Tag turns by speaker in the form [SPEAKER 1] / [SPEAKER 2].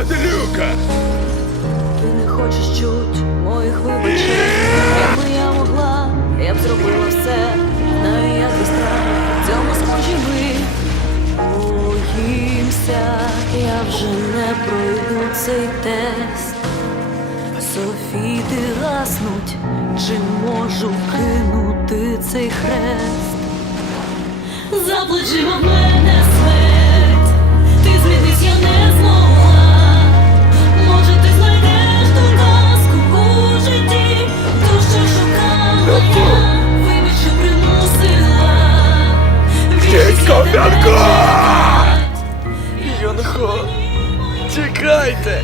[SPEAKER 1] Падлюка!
[SPEAKER 2] Ти не хочеш чути моїх вибачень. Якби я могла, я б зробила все. Знаю, я сестра, в цьому схожі ми. Боїмся, я вже не пройду цей тест. Софіти гаснуть, чи можу кинути цей хрест? За плечима в Чекать.
[SPEAKER 1] Юнхо, чекайте!